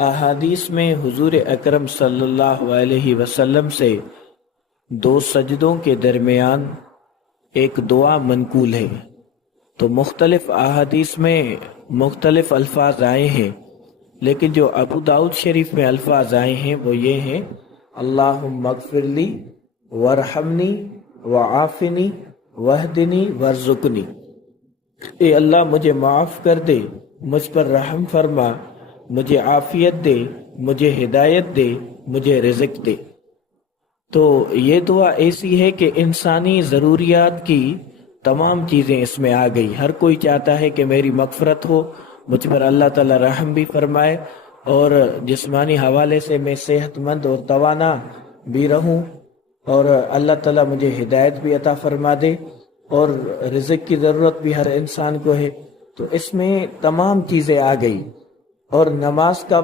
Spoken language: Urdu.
احادیث میں حضور اکرم صلی اللہ علیہ وسلم سے دو سجدوں کے درمیان ایک دعا منقول ہے۔ تو مختلف احادیث میں مختلف الفاظ آئے ہیں، لیکن جو ابو داؤد شریف میں الفاظ آئے ہیں وہ یہ ہیں: اللہم اغفر لی وارحمنی وعافنی واہدنی وارزقنی۔ اے اللہ مجھے معاف کر دے، مجھ پر رحم فرما، مجھے عافیت دے، مجھے ہدایت دے، مجھے رزق دے۔ تو یہ دعا ایسی ہے کہ انسانی ضروریات کی تمام چیزیں اس میں آ گئی۔ ہر کوئی چاہتا ہے کہ میری مغفرت ہو، مجھ پر اللہ تعالی رحم بھی فرمائے، اور جسمانی حوالے سے میں صحت مند اور توانا بھی رہوں، اور اللہ تعالیٰ مجھے ہدایت بھی عطا فرما دے، اور رزق کی ضرورت بھی ہر انسان کو ہے۔ تو اس میں تمام چیزیں آ گئی، اور نماز کا